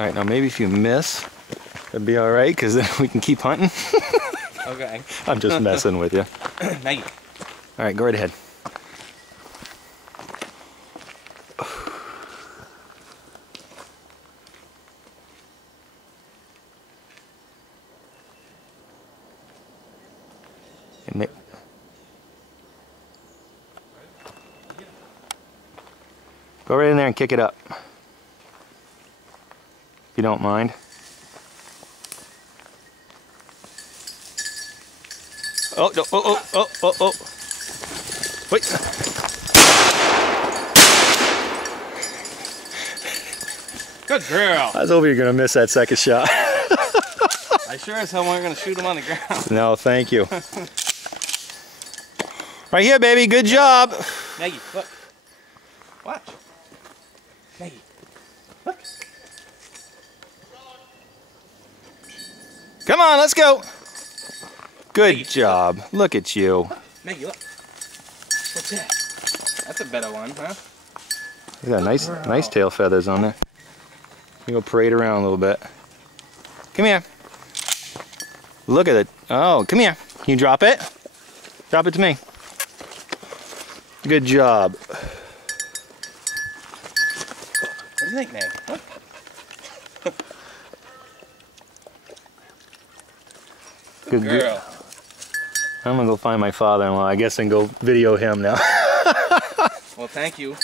Alright, now maybe if you miss, it'd be alright, because then we can keep hunting. Okay. I'm just messing with you. Maggie. Alright, go right ahead. Go right in there and kick it up, if you don't mind. Oh, no, oh. Wait. Good girl. I was hoping you were going to miss that second shot. I sure as hell weren't going to shoot him on the ground. No, thank you. Right here, baby. Good job. Maggie, look. Watch. Maggie, look. Come on, let's go. Good Maggie, job. Look at you. Maggie, look. What's that? That's a better one, huh? You got nice tail feathers on there. You go parade around a little bit. Come here. Look at it. Oh, come here. Can you drop it? Drop it to me. Good job. What do you think, Meg? Look. Good girl. I'm gonna go find my father-in-law, I guess, and go video him now. Well, thank you.